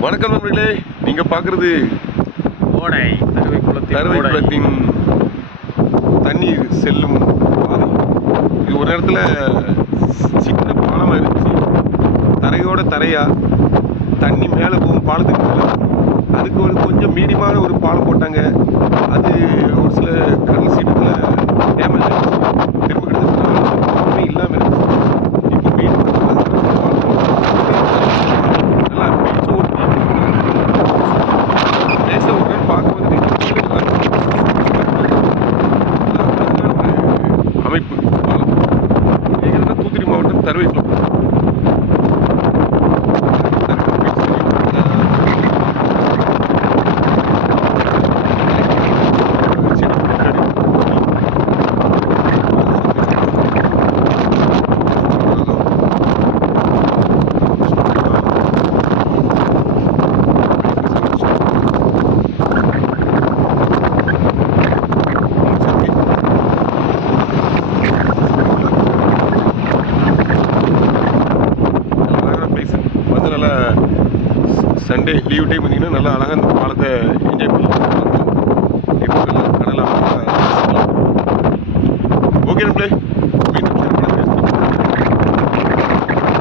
வணக்கம் நண்பர்களே நீங்க பாக்குறது ஓடை தருவை குளத்தில் தருவை ஓடை. குளத்தின் தண்ணீர் செல்லும் பாதை. இது ஒரு இடத்துல சின்ன பாலமா இருந்துச்சு தரையோட தரையா தண்ணி மேலே போகும் பாலத்துக்கு மேலே. அதுக்கு ஒரு கொஞ்சம் மீடியமான ஒரு பாலம் போட்டாங்க. அது ஒரு சில கடல் Luis. நல்லா சண்டே லீவ் டே வந்தீங்கன்னா நல்லா அழகாக இந்த பாலத்தை என்ஜாய் பண்ணலாம். இப்போ நல்லா ஓகே நம்மளே